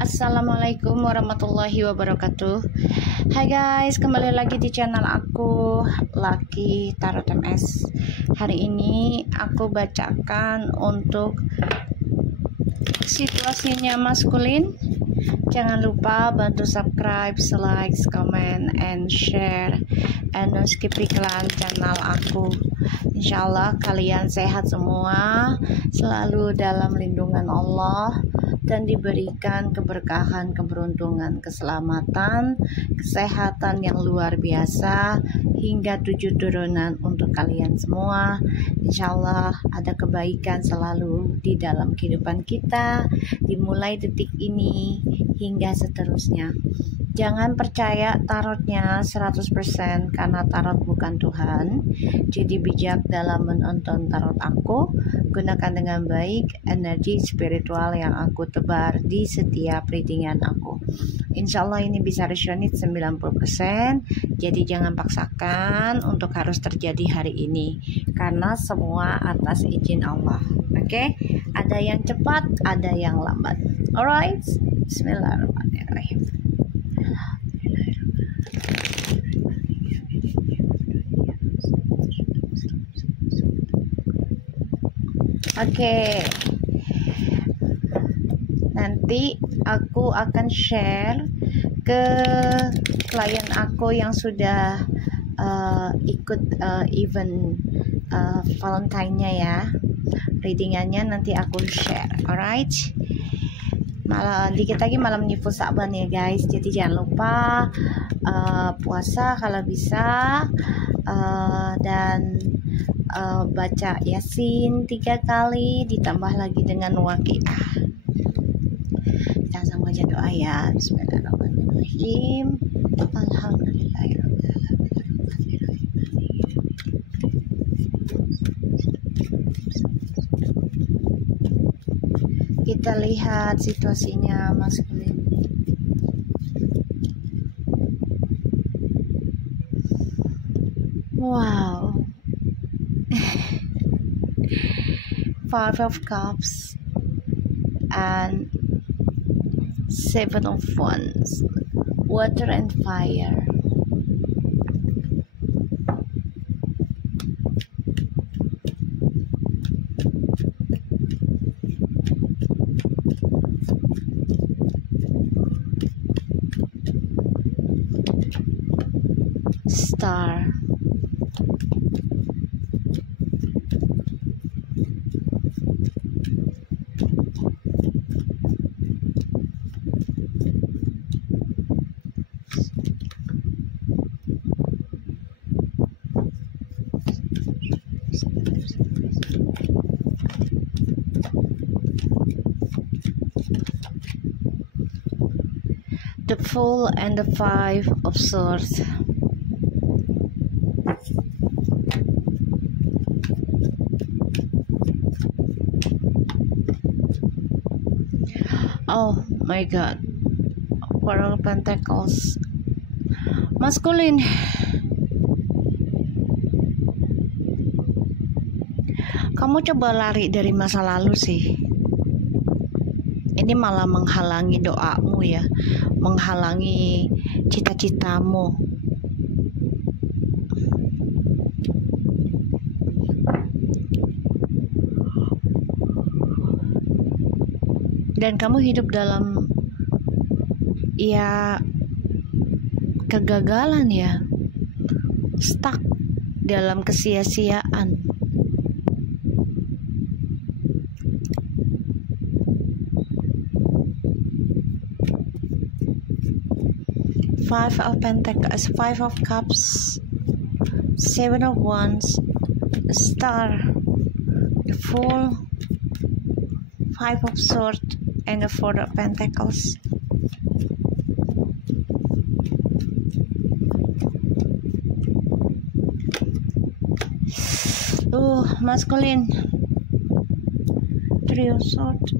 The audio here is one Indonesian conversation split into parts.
Assalamualaikum warahmatullahi wabarakatuh. Hai guys, kembali lagi di channel aku Lucky Tarot MS. Hari ini aku bacakan untuk situasinya maskulin. Jangan lupa bantu subscribe, like, comment, and share, and don't skip iklan channel aku. Insyaallah kalian sehat semua, selalu dalam lindungan Allah, dan diberikan keberkahan, keberuntungan, keselamatan, kesehatan yang luar biasa hingga 7 turunan untuk kalian semua. Insyaallah ada kebaikan selalu di dalam kehidupan kita, dimulai detik ini hingga seterusnya. Jangan percaya tarotnya 100% karena tarot bukan Tuhan. Jadi bijak dalam menonton tarot aku. Gunakan dengan baik energi spiritual yang aku tebar di setiap readingan aku. Insya Allah ini bisa resonate 90%. Jadi jangan paksakan untuk harus terjadi hari ini, karena semua atas izin Allah. Oke? Ada yang cepat, ada yang lambat. Alright? Bismillahirrahmanirrahim. Oke, nanti aku akan share ke klien aku yang sudah ikut event Valentine-nya ya. Readingannya nanti aku share, alright? Dikit lagi malam nifus Sa'ban ya guys, jadi jangan lupa puasa kalau bisa, dan baca Yasin 3 kali ditambah lagi dengan waqiah. Kita sama aja doa ya. Bismillahirrahmanirrahim. Alhamdulillahirrahmanirrahim. Kita lihat situasinya maskulin. Wow. 5 of Cups and 7 of Wands. Water and fire. Star. The Fool and the 5 of Swords. Oh my god. Four of Pentacles. Maskulin. Kamu coba lari dari masa lalu sih. Ini malah menghalangi doamu ya, menghalangi cita-citamu. Dan kamu hidup dalam ya kegagalan ya, stuck dalam kesia-siaan. Five of Pentacles, 5 of Cups, 7 of Wands, a Star, the Fool, 5 of Swords, and the 4 of Pentacles. Maskulin. 3 of Swords.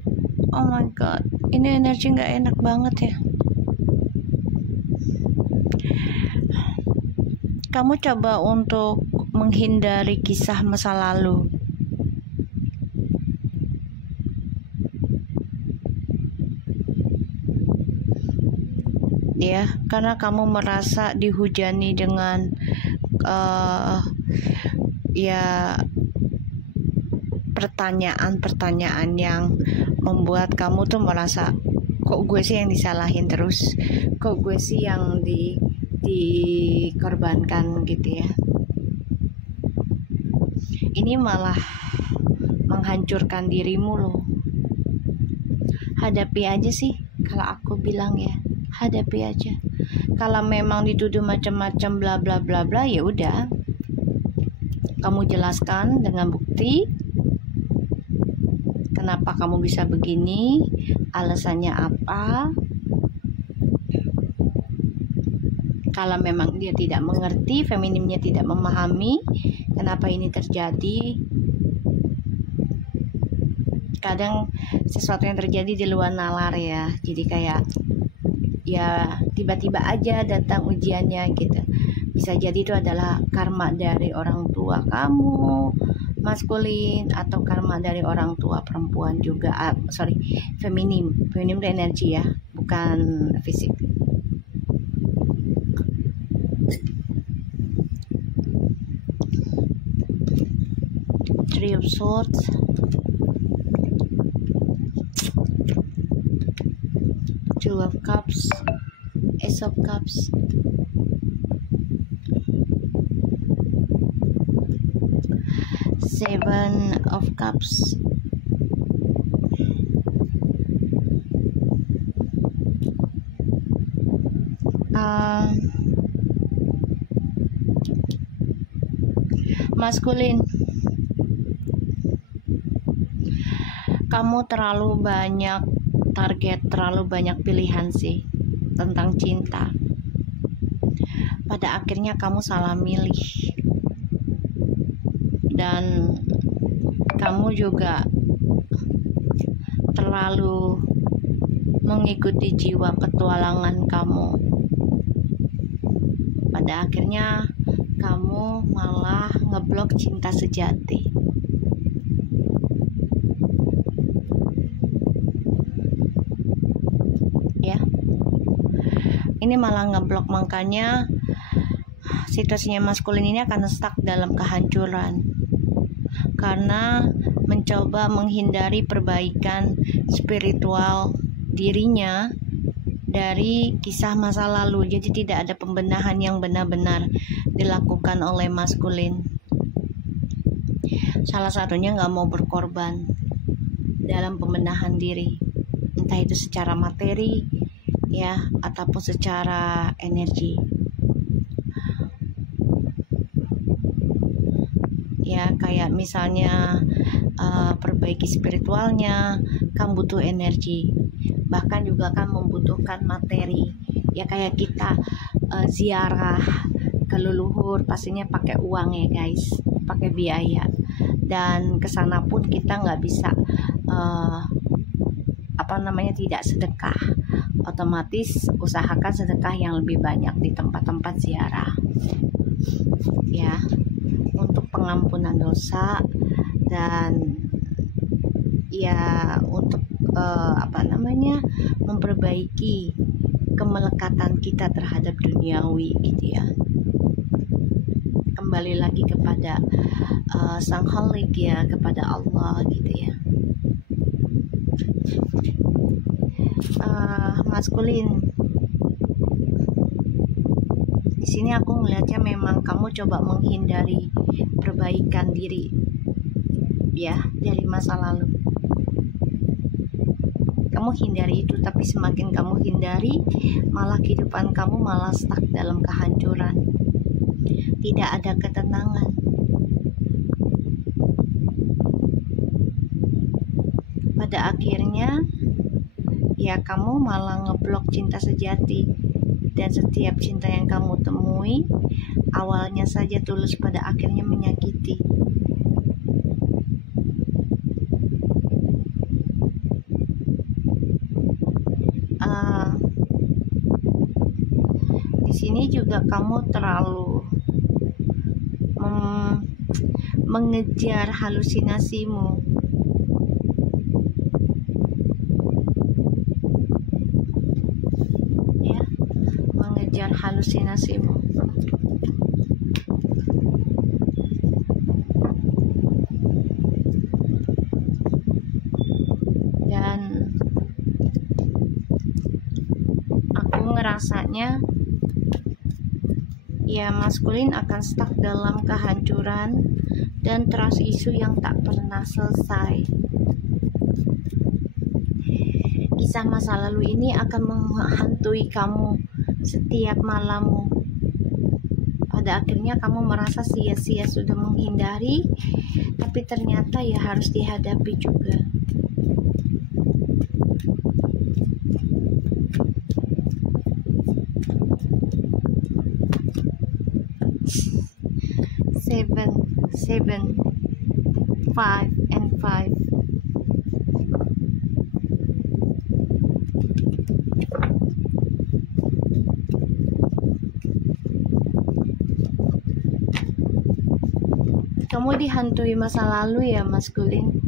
Oh my god, ini energi nggak enak banget ya. Kamu coba untuk menghindari kisah masa lalu. ya, karena kamu merasa dihujani dengan ya pertanyaan-pertanyaan yang membuat kamu tuh merasa, kok gue sih yang disalahin terus, kok gue sih yang dikorbankan gitu ya. Ini malah menghancurkan dirimu loh. Hadapi aja sih, kalau aku bilang ya, hadapi aja. Kalau memang dituduh macam-macam bla bla bla bla, ya udah, kamu jelaskan dengan bukti kenapa kamu bisa begini, alasannya apa. Kalau memang dia tidak mengerti, feminimnya tidak memahami kenapa ini terjadi. Kadang sesuatu yang terjadi di luar nalar ya, jadi kayak ya tiba-tiba aja datang ujiannya gitu. Bisa jadi itu adalah karma dari orang tua kamu maskulin, atau karma dari orang tua perempuan juga. Feminim itu energi ya, bukan fisik. Three of Swords, Two of Cups, Ace of Cups, Seven of Cups, maskulin. Kamu terlalu banyak target, terlalu banyak pilihan sih tentang cinta. Pada akhirnya kamu salah milih, dan kamu juga terlalu mengikuti jiwa petualangan kamu. Pada akhirnya kamu malah ngeblok cinta sejati. Ya, ini malah ngeblok, makanya situasinya maskulin ini akan stuck dalam kehancuran karena mencoba menghindari perbaikan spiritual dirinya dari kisah masa lalu. Jadi tidak ada pembenahan yang benar-benar dilakukan oleh maskulin. Salah satunya nggak mau berkorban dalam pembenahan diri, entah itu secara materi ya ataupun secara energi. Ya, kayak misalnya perbaiki spiritualnya kan butuh energi, bahkan juga kan membutuhkan materi. Ya kayak kita ziarah ke leluhur pastinya pakai uang ya guys, pakai biaya, dan kesana pun kita nggak bisa tidak sedekah. Otomatis usahakan sedekah yang lebih banyak di tempat-tempat ziarah ya, untuk pengampunan dosa dan ya untuk memperbaiki kemelekatan kita terhadap duniawi gitu ya. Kembali lagi kepada Sang Khalik ya, kepada Allah gitu ya. Maskulin, di sini aku melihatnya memang kamu coba menghindari perbaikan diri ya dari masa lalu. Kamu hindari itu, tapi semakin kamu hindari, malah kehidupan kamu malah stuck dalam kehancuran. Tidak ada ketenangan. Pada akhirnya ya kamu malah ngeblok cinta sejati, dan setiap cinta yang kamu temui awalnya saja tulus, pada akhirnya menyakiti. Di sini juga kamu terlalu mengejar halusinasimu. halusinasimu. Dan aku ngerasanya ya maskulin akan stuck dalam kehancuran dan trust isu yang tak pernah selesai. Kisah masa lalu ini akan menghantui kamu setiap malammu. Pada akhirnya kamu merasa sia-sia sudah menghindari, tapi ternyata ya harus dihadapi juga. Seven, 5 and 5. Kamu dihantui masa lalu ya maskulin.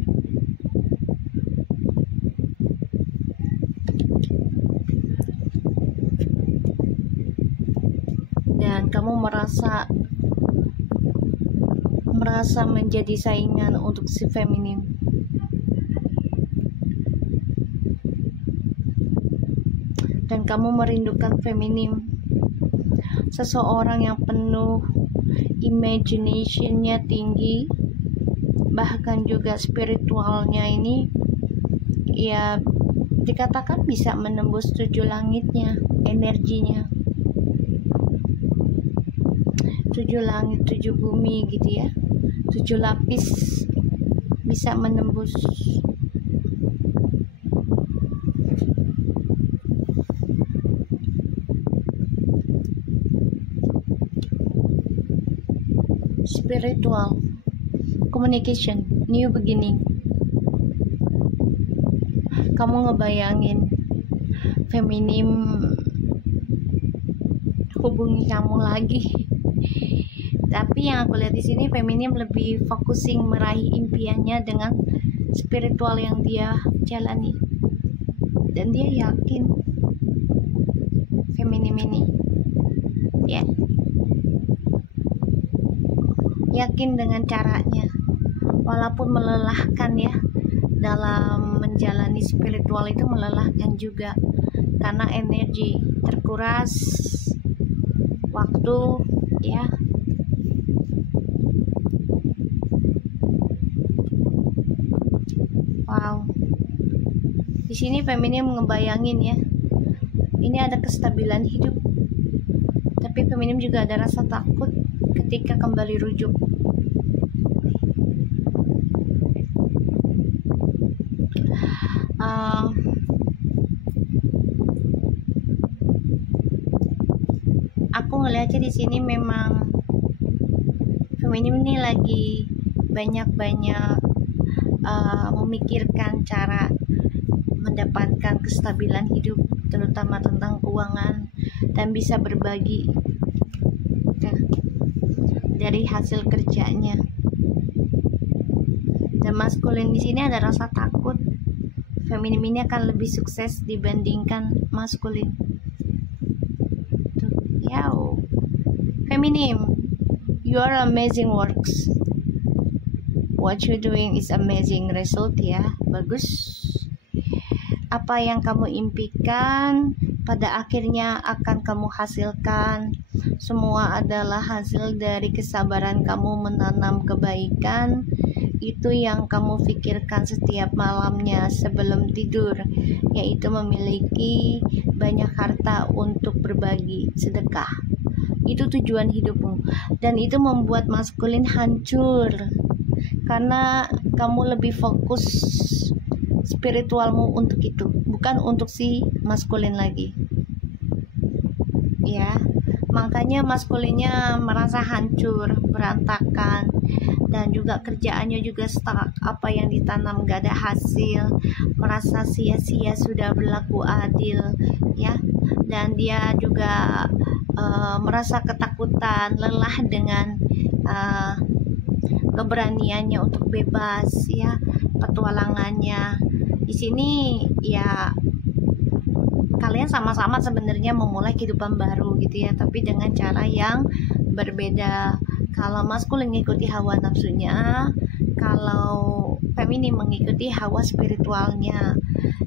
Dan kamu merasa menjadi saingan untuk si feminim. Dan kamu merindukan feminim, seseorang yang penuh imaginationnya tinggi, bahkan juga spiritualnya ini ya dikatakan bisa menembus 7 langitnya, energinya 7 langit 7 bumi gitu ya, 7 lapis bisa menembus. Spiritual communication, new beginning. Kamu ngebayangin feminim hubungi kamu lagi. Tapi yang aku lihat di sini feminim lebih focusing meraih impiannya dengan spiritual yang dia jalani. Dan dia yakin feminim ini ya yakin dengan caranya, walaupun melelahkan ya, dalam menjalani spiritual itu melelahkan juga karena energi terkuras, waktu ya. Wow, di sini feminim ngebayangin ya, ini ada kestabilan hidup, tapi feminim juga ada rasa takut ketika kembali rujuk. Aku ngelihatnya di sini memang feminim ini lagi banyak memikirkan cara mendapatkan kestabilan hidup, terutama tentang keuangan, dan bisa berbagi dari hasil kerjanya. Dan maskulin di sini ada rasa takut feminim ini akan lebih sukses dibandingkan maskulin. Tuh, yao. Feminim, you are amazing works. What you doing is amazing result ya. Bagus. Apa yang kamu impikan pada akhirnya akan kamu hasilkan. Semua adalah hasil dari kesabaran kamu menanam kebaikan. Itu yang kamu pikirkan setiap malamnya sebelum tidur, yaitu memiliki banyak harta untuk berbagi, sedekah. Itu tujuan hidupmu, dan itu membuat maskulin hancur karena kamu lebih fokus spiritualmu untuk itu, bukan untuk si maskulin lagi ya. Makanya maskulinnya merasa hancur, berantakan, dan juga kerjaannya juga stuck. Apa yang ditanam gak ada hasil, merasa sia-sia sudah berlaku adil ya. Dan dia juga merasa ketakutan, lelah dengan keberaniannya untuk bebas ya, petualangannya. Di sini ya kalian sama-sama sebenarnya memulai kehidupan baru gitu ya, tapi dengan cara yang berbeda. Kalau maskulin mengikuti hawa nafsunya, kalau feminin mengikuti hawa spiritualnya.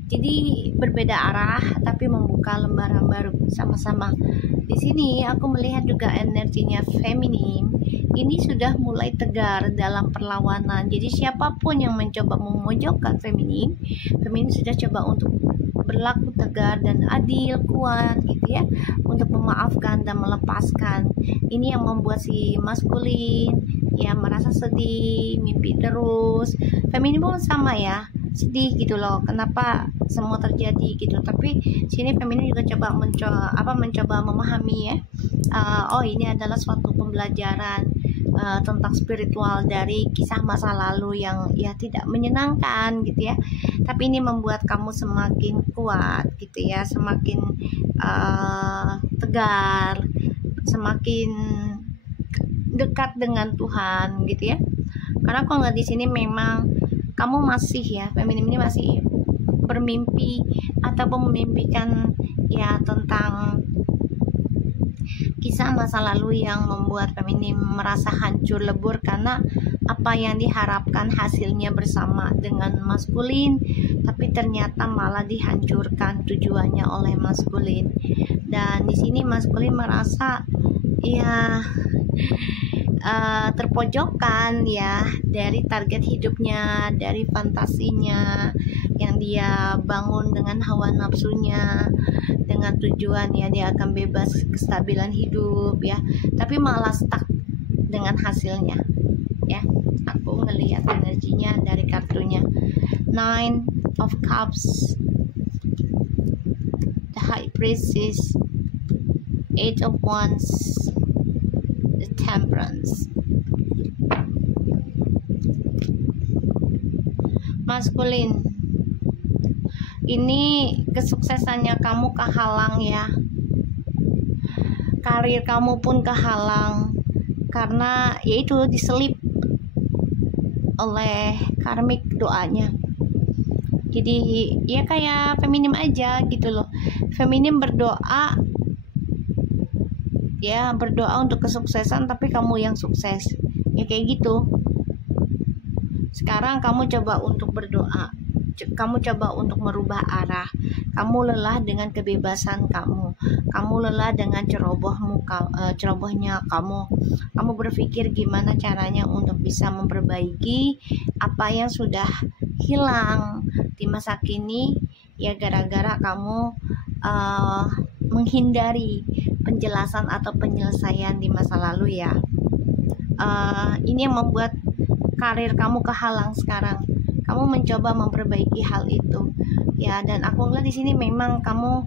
Jadi berbeda arah tapi membuka lembaran baru sama-sama. Di sini aku melihat juga energinya feminin ini sudah mulai tegar dalam perlawanan. Jadi siapapun yang mencoba memojokkan feminin sudah coba untuk berlaku tegar dan adil, kuat gitu ya, untuk memaafkan dan melepaskan. Ini yang membuat si maskulin ya merasa sedih, mimpi terus. Feminin pun sama ya, sedih gitu loh, kenapa semua terjadi gitu. Tapi sini feminin juga mencoba memahami ya, oh ini adalah suatu pembelajaran tentang spiritual dari kisah masa lalu yang ya tidak menyenangkan gitu ya, tapi ini membuat kamu semakin kuat gitu ya, semakin tegar, semakin dekat dengan Tuhan gitu ya. Karena kalau nggak di sini memang kamu masih ya, feminim ini masih bermimpi ataupun memimpikan ya tentang kisah masa lalu yang membuat feminim merasa hancur lebur karena apa yang diharapkan hasilnya bersama dengan maskulin, tapi ternyata malah dihancurkan tujuannya oleh maskulin. Dan di sini maskulin merasa ya terpojokkan ya dari target hidupnya, dari fantasinya yang dia bangun dengan hawa nafsunya, dengan tujuan ya dia akan bebas kestabilan hidup ya, tapi malah stuck dengan hasilnya ya. Aku ngelihat energinya dari kartunya Nine of Cups, the High Priestess, Eight of Wands, the Temperance. Maskulin, ini kesuksesannya kamu kehalang ya, karir kamu pun kehalang karena yaitu diselip oleh karmik doanya. Jadi ya kayak feminim aja gitu loh, feminim berdoa ya, berdoa untuk kesuksesan tapi kamu yang sukses ya, kayak gitu. Sekarang kamu coba untuk berdoa, kamu coba untuk merubah arah. Kamu lelah dengan kebebasan kamu lelah dengan cerobohnya kamu berpikir gimana caranya untuk bisa memperbaiki apa yang sudah hilang di masa kini ya, gara-gara kamu menghindari penjelasan atau penyelesaian di masa lalu ya. Ini yang membuat karir kamu kehalang sekarang. Kamu mencoba memperbaiki hal itu ya, dan aku ngeliat di sini memang kamu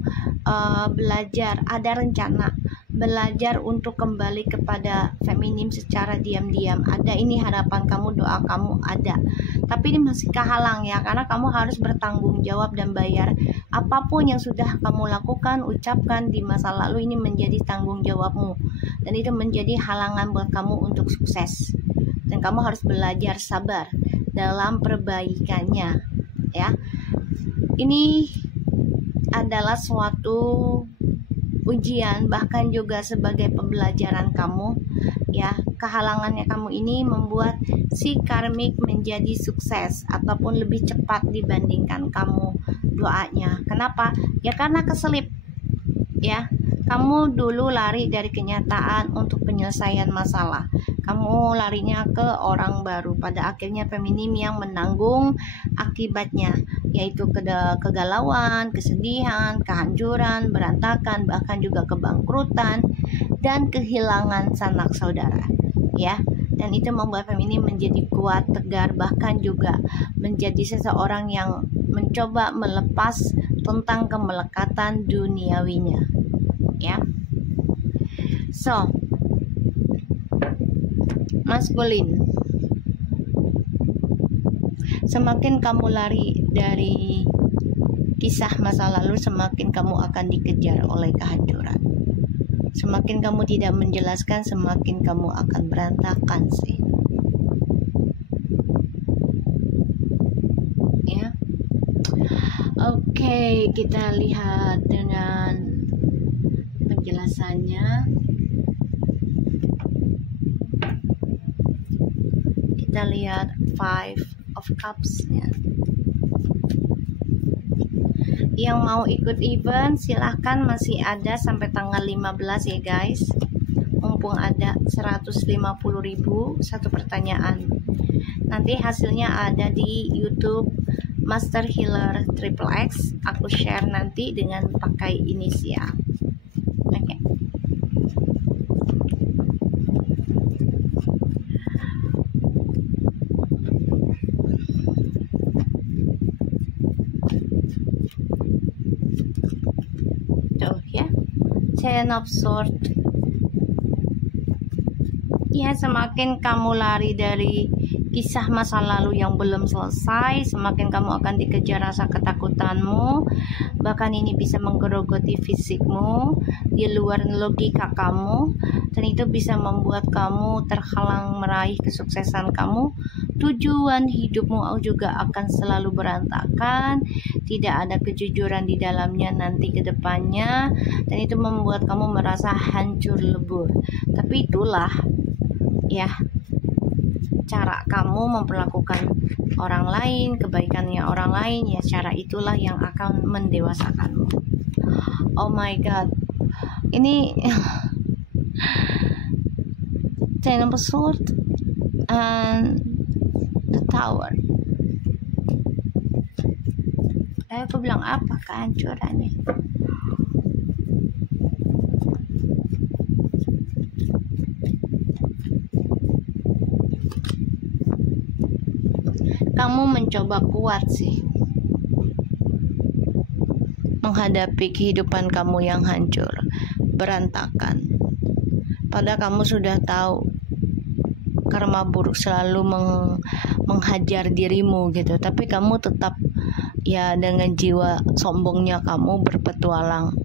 belajar, ada rencana belajar untuk kembali kepada feminim secara diam-diam. Ada ini harapan kamu, doa kamu ada, tapi ini masih kehalang ya, karena kamu harus bertanggung jawab dan bayar apapun yang sudah kamu lakukan, ucapkan di masa lalu. Ini menjadi tanggung jawabmu dan itu menjadi halangan buat kamu untuk sukses, dan kamu harus belajar sabar dalam perbaikannya ya. Ini adalah suatu ujian, bahkan juga sebagai pembelajaran kamu ya. Kehalangannya kamu ini membuat si karmik menjadi sukses ataupun lebih cepat dibandingkan kamu doanya. Kenapa? Ya karena keselip ya. Kamu dulu lari dari kenyataan untuk penyelesaian masalah, kamu larinya ke orang baru. Pada akhirnya feminim yang menanggung akibatnya, yaitu kegalauan, kesedihan, kehancuran, berantakan, bahkan juga kebangkrutan dan kehilangan sanak saudara ya. Dan itu membuat feminim menjadi kuat, tegar, bahkan juga menjadi seseorang yang mencoba melepas tentang kemelekatan duniawinya ya. So maskulin, semakin kamu lari dari kisah masa lalu, semakin kamu akan dikejar oleh kehancuran. Semakin kamu tidak menjelaskan, semakin kamu akan berantakan sih ya. Oke, kita lihat dengan penjelasannya. Kita lihat Five of Cups-nya. Yang mau ikut event silahkan, masih ada sampai tanggal 15 ya guys. Mumpung ada 150.000 satu pertanyaan. Nanti hasilnya ada di YouTube Master Healer Triple X. Aku share nanti dengan pakai inisial. Oke. Tuh ya. Ten of Swords. Ya, semakin kamu lari dari kisah masa lalu yang belum selesai, semakin kamu akan dikejar rasa ketakutanmu. Bahkan ini bisa menggerogoti fisikmu di luar logika kamu, dan itu bisa membuat kamu terhalang meraih kesuksesan kamu. Tujuan hidupmu juga akan selalu berantakan, tidak ada kejujuran di dalamnya nanti ke depannya, dan itu membuat kamu merasa hancur lebur. Tapi itulah ya cara kamu memperlakukan orang lain, kebaikannya orang lain, ya cara itulah yang akan mendewasakanmu. Oh my god, ini Ten of Swords and the Tower. Aku bilang apa kehancurannya? Kamu mencoba kuat sih menghadapi kehidupan kamu yang hancur, berantakan. Padahal kamu sudah tahu karma buruk selalu menghajar dirimu gitu, tapi kamu tetap ya dengan jiwa sombongnya kamu berpetualang.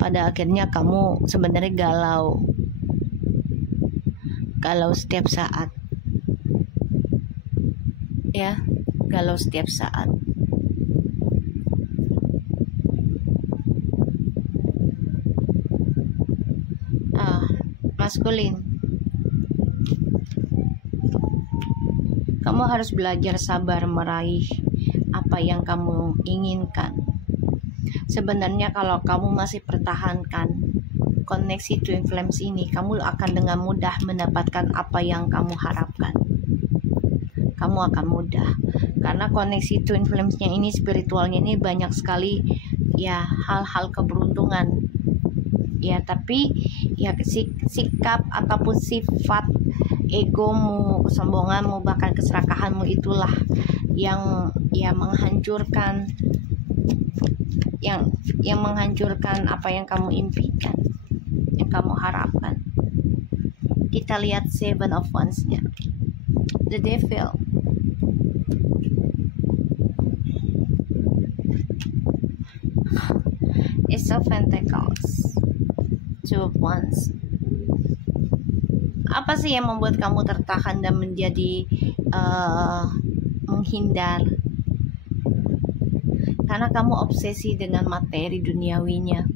Pada akhirnya kamu sebenarnya galau setiap saat. Ya, galau setiap saat. Maskulin. Kamu harus belajar sabar meraih apa yang kamu inginkan. Sebenarnya kalau kamu masih pertahankan koneksi twin flames ini, kamu akan dengan mudah mendapatkan apa yang kamu harapkan. Kamu akan mudah, karena koneksi twin flamesnya ini, spiritualnya ini banyak sekali ya hal-hal keberuntungan ya, tapi ya sikap ataupun sifat egomu, kesombonganmu, bahkan keserakahanmu itulah yang menghancurkan yang menghancurkan apa yang kamu impikan, yang kamu harapkan. Kita lihat Seven of Wands-nya, the Devil. Ace of Pentacles, Two of Wands. Apa sih yang membuat kamu tertahan dan menjadi menghindar? Karena kamu obsesi dengan materi duniawinya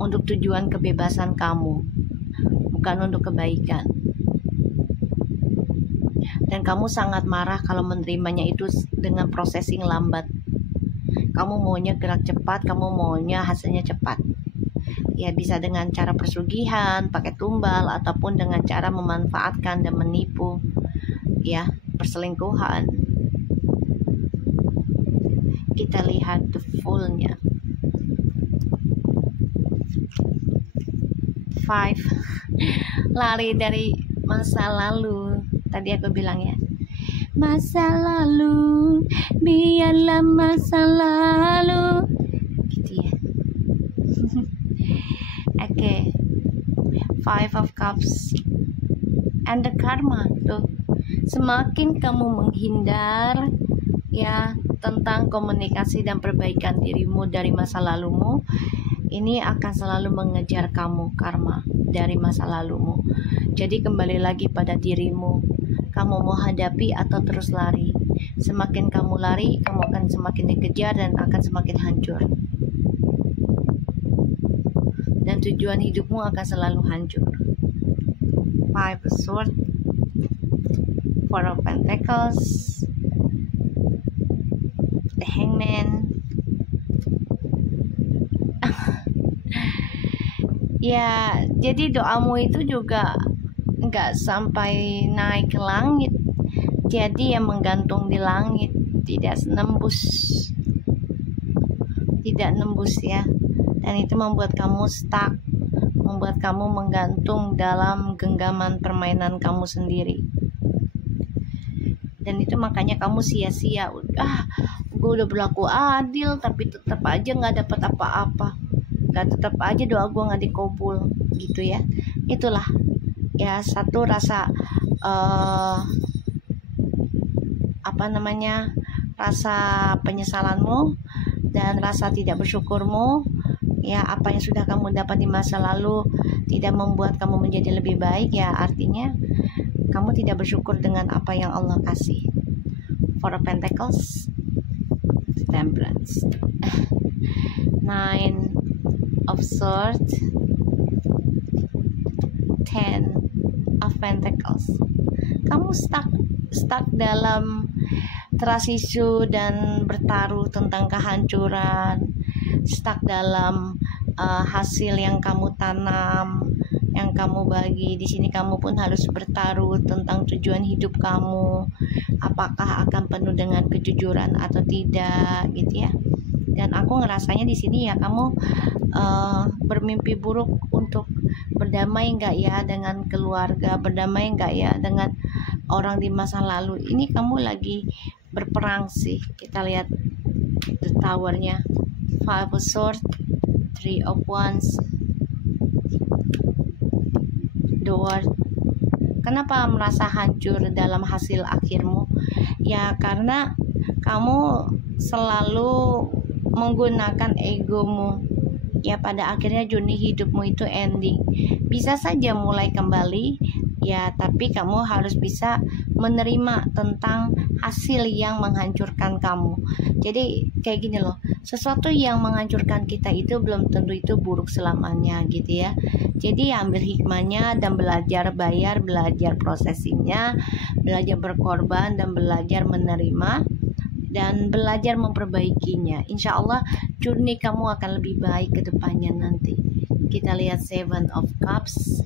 untuk tujuan kebebasan kamu, bukan untuk kebaikan. Dan kamu sangat marah kalau menerimanya itu dengan processing lambat. Kamu maunya gerak cepat, kamu maunya hasilnya cepat. Ya, bisa dengan cara persugihan, pakai tumbal, ataupun dengan cara memanfaatkan dan menipu, ya, perselingkuhan. Kita lihat the Fool-nya. Five. Lari dari masa lalu. Tadi aku bilang ya, masa lalu, biarlah masa lalu, gitu ya. Oke. Five of Cups and the Karma. Tuh, semakin kamu menghindar ya tentang komunikasi dan perbaikan dirimu dari masa lalumu, ini akan selalu mengejar kamu karma dari masa lalumu. Jadi kembali lagi pada dirimu, kamu mau hadapi atau terus lari. Semakin kamu lari, kamu akan semakin dikejar dan akan semakin hancur. Dan tujuan hidupmu akan selalu hancur. Five of Swords, Four of Pentacles, the Hangman. Ya, jadi doamu itu juga nggak sampai naik ke langit. Jadi yang menggantung di langit, tidak nembus ya. Dan itu membuat kamu stuck, membuat kamu menggantung dalam genggaman permainan kamu sendiri. Dan itu makanya kamu sia-sia. Gue udah berlaku adil, tapi tetap aja nggak dapat apa-apa. Tetap aja doa gue nggak dikabul gitu ya. Itulah ya satu rasa rasa penyesalanmu dan rasa tidak bersyukurmu ya. Apa yang sudah kamu dapat di masa lalu tidak membuat kamu menjadi lebih baik ya, artinya kamu tidak bersyukur dengan apa yang Allah kasih. Four of Pentacles, Temperance, Nine of Swords, Ten of Pentacles. Kamu stuck dalam trust issue dan bertaruh tentang kehancuran, stuck dalam hasil yang kamu tanam, yang kamu bagi. Di sini kamu pun harus bertaruh tentang tujuan hidup kamu, apakah akan penuh dengan kejujuran atau tidak gitu ya. Dan aku ngerasanya di sini ya kamu bermimpi buruk untuk berdamai nggak ya dengan keluarga, berdamai nggak ya dengan orang di masa lalu. Ini kamu lagi berperang sih. Kita lihat the towernya, Five of Swords, Three of Wands, the World. Kenapa merasa hancur dalam hasil akhirmu? Ya karena kamu selalu menggunakan egomu. Ya pada akhirnya journey hidupmu itu ending. Bisa saja mulai kembali ya, tapi kamu harus bisa menerima tentang hasil yang menghancurkan kamu. Jadi kayak gini loh, sesuatu yang menghancurkan kita itu belum tentu itu buruk selamanya gitu ya. Jadi ambil hikmahnya dan belajar bayar, belajar prosesinya, belajar berkorban dan belajar menerima dan belajar memperbaikinya. Insya Allah journey kamu akan lebih baik ke depannya nanti. Kita lihat Seven of Cups,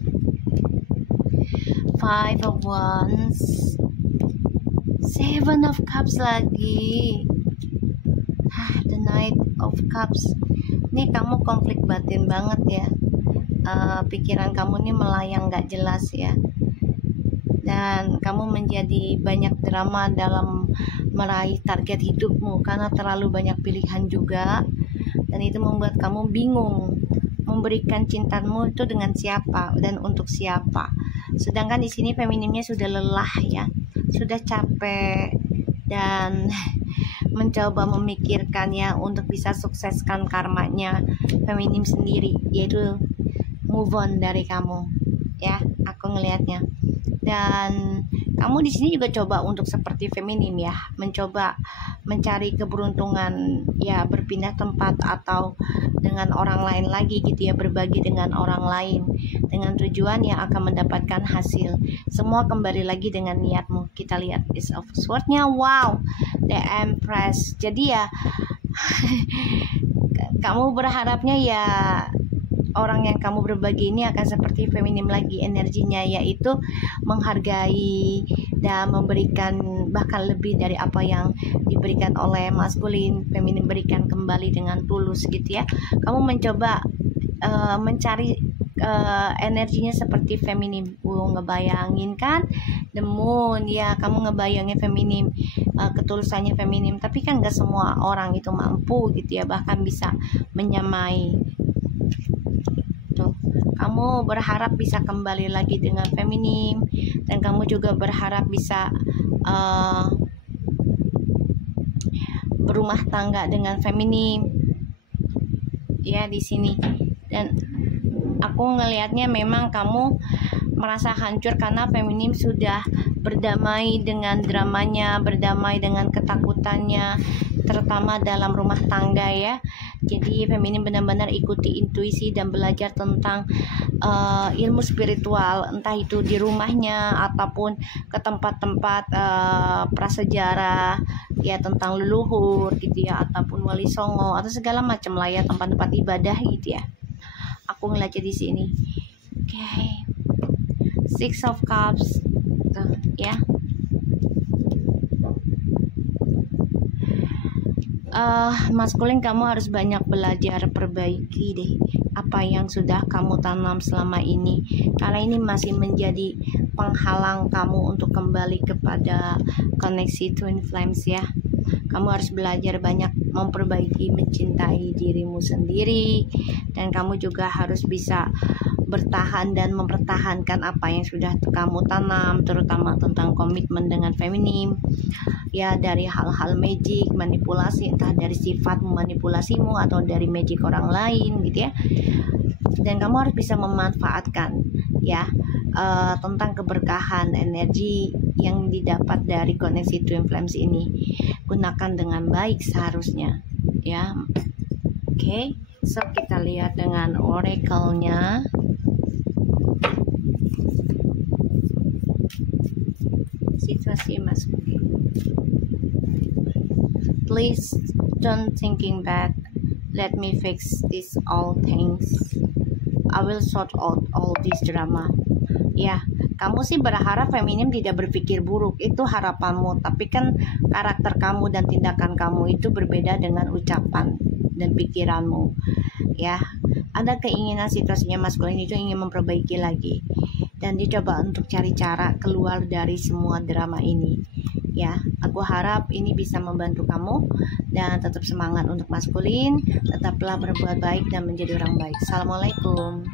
Five of Wands, Seven of Cups lagi, the Knight of Cups. Ini kamu konflik batin banget ya. Pikiran kamu ini melayang gak jelas ya. Dan kamu menjadi banyak drama dalam meraih target hidupmu karena terlalu banyak pilihan juga. Dan itu membuat kamu bingung memberikan cintamu itu dengan siapa dan untuk siapa. Sedangkan di sini feminimnya sudah lelah ya, sudah capek dan mencoba memikirkannya untuk bisa sukseskan karmanya feminim sendiri, yaitu move on dari kamu ya, aku ngelihatnya. Dan kamu di sini juga coba untuk seperti feminim ya, mencoba mencari keberuntungan ya, berpindah tempat atau dengan orang lain lagi gitu ya, berbagi dengan orang lain dengan tujuan yang akan mendapatkan hasil. Semua kembali lagi dengan niatmu. Kita lihat Ace of Swords-nya, wow, the Empress. Jadi ya kamu berharapnya ya orang yang kamu berbagi ini akan seperti feminim lagi energinya, yaitu menghargai dan memberikan bahkan lebih dari apa yang diberikan oleh maskulin. Feminim berikan kembali dengan tulus gitu ya. Kamu mencoba mencari energinya seperti feminim. Ngebayangin kan the moon ya, kamu ngebayangin feminim, ketulusannya feminim, tapi kan gak semua orang itu mampu gitu ya, bahkan bisa menyamai. Kamu berharap bisa kembali lagi dengan feminim, dan kamu juga berharap bisa berumah tangga dengan feminim ya di sini. Dan aku ngelihatnya memang kamu merasa hancur karena feminim sudah berdamai dengan dramanya, berdamai dengan ketakutannya, terutama dalam rumah tangga ya. Jadi feminim benar-benar ikuti intuisi dan belajar tentang ilmu spiritual, entah itu di rumahnya ataupun ke tempat-tempat prasejarah ya, tentang leluhur gitu ya, ataupun wali songo atau segala macam lah ya, tempat-tempat ibadah gitu ya. Aku ngeliat di sini. Oke. Six of Cups tuh ya. Maskulin, kamu harus banyak belajar, perbaiki deh apa yang sudah kamu tanam selama ini, karena ini masih menjadi penghalang kamu untuk kembali kepada koneksi Twin Flames ya. Kamu harus belajar banyak memperbaiki, mencintai dirimu sendiri, dan kamu juga harus bisa bertahan dan mempertahankan apa yang sudah kamu tanam, terutama tentang komitmen dengan feminim ya, dari hal-hal magic, manipulasi, entah dari sifat memanipulasimu atau dari magic orang lain gitu ya. Dan kamu harus bisa memanfaatkan ya tentang keberkahan energi yang didapat dari koneksi Twin Flames ini. Gunakan dengan baik seharusnya ya. Oke, so kita lihat dengan oracle-nya. Situasi maskulin. Please don't thinking back. Let me fix this all things. I will sort out all this drama. Ya, kamu sih berharap feminim tidak berpikir buruk, itu harapanmu. Tapi kan karakter kamu dan tindakan kamu itu berbeda dengan ucapan dan pikiranmu. Ya, ada keinginan situasinya maskulin itu ingin memperbaiki lagi, dan dicoba untuk cari cara keluar dari semua drama ini. Ya, aku harap ini bisa membantu kamu, dan tetap semangat untuk maskulin, tetaplah berbuat baik dan menjadi orang baik. Assalamualaikum.